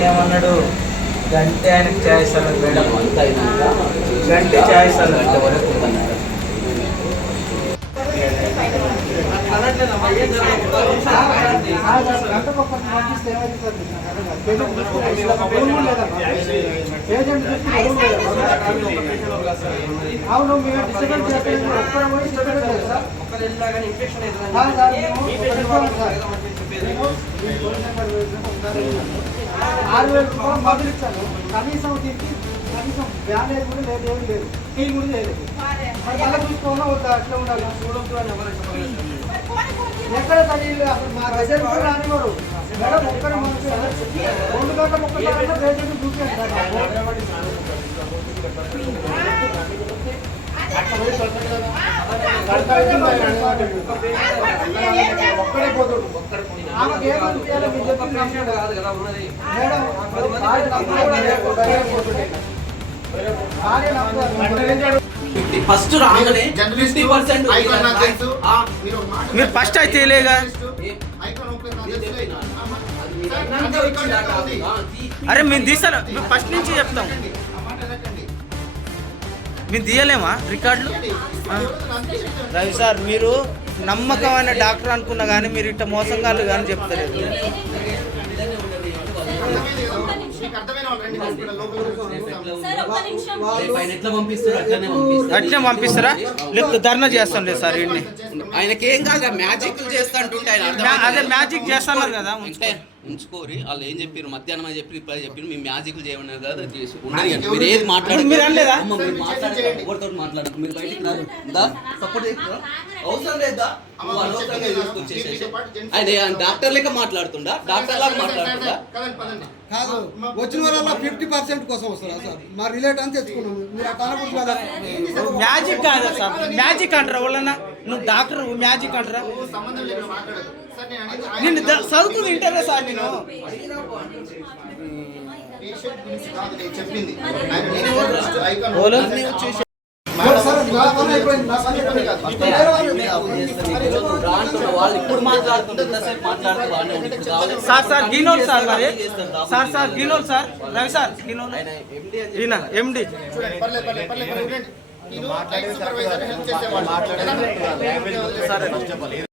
ఏమన్నాడు గంటే ఆయనకు చేస్తాను మేడం గంటే చేస్తాను గంట వరకు అవును మీరు డిస్టర్బెన్స్ చేస్తారు రూపాయలు మొదలు ఇచ్చాను కనీసం దీనికి కనీసం బ్యానేజ్ కూడా లేదు ఏమి లేదు క్లీన్ కూడా చేయలేదు మరి అలా చూసుకోవాలా వద్దా అట్లా ఉండాలి ఎక్కడ తల్లి అసలు మా రిజల్ట్ కూడా రానివారు మేడం ఒక్కరి మనసు 2 గంటల 30 రేజెంట్ చూపించాను ఒక్కడే పోతాడు ఆమెకు ఏమనిపించాలో మీరు చెప్పింది కాదు కదా ఉన్నది ఫస్ట్ రాగానే 50% మీరు ఫస్ట్ అయితే లేగా అరే మేము తీసాను ఫస్ట్ నుంచి చెప్తాం మేము తీయలేమా రికార్డులు రవి సార్ మీరు నమ్మకమైన డాక్టర్ అనుకున్నా కానీ మీరు ఇట్లా మోసంగాళ్ళు కానీ చెప్తలేదు అట్లే పంపిస్తారా లేకపోతే ధర్నా చేస్తాం లేదు సార్ వీడిని ఆయనకేం కాదు మ్యాజిక్ చేస్తా అంటుంటే అదే మ్యాజిక్ చేస్తున్నారు కదా ఉంచుకోరి వాళ్ళు ఏం చెప్పారు మధ్యాహ్నం చెప్పి ఇప్పుడు చెప్పారు మేము మ్యాజిక్లు చేయమన్నారు కదా చేసి మీరు ఏది మాట్లాడారు మీరు అనలేదా ఎవరితో మాట్లాడారు మీరు బయటికి సపోర్ట్ అవసరం లేదా ఆయన డాక్టర్ లెక్క మాట్లాడుతుండా డాక్టర్ లాగా మాట్లాడుతుండా కాదు వచ్చిన వాళ్ళ 50% కోసం వస్తారా సార్ మా రిలేట్ అని తెచ్చుకున్నాము మీరు అట్లా మ్యాజిక్ కాదా సార్ మ్యాజిక్ అంటారా వాళ్ళన్నా నువ్వు డాక్టర్ మ్యాజిక్ అంటారా నిన్ను చదువుతూ వింటారా సార్ నేను సార్ సార్ గినోల్ సార్ మరి సార్ గినోల్ సార్ రవి సార్ గినోల్ ఈయన ఎండి మాట్లాడే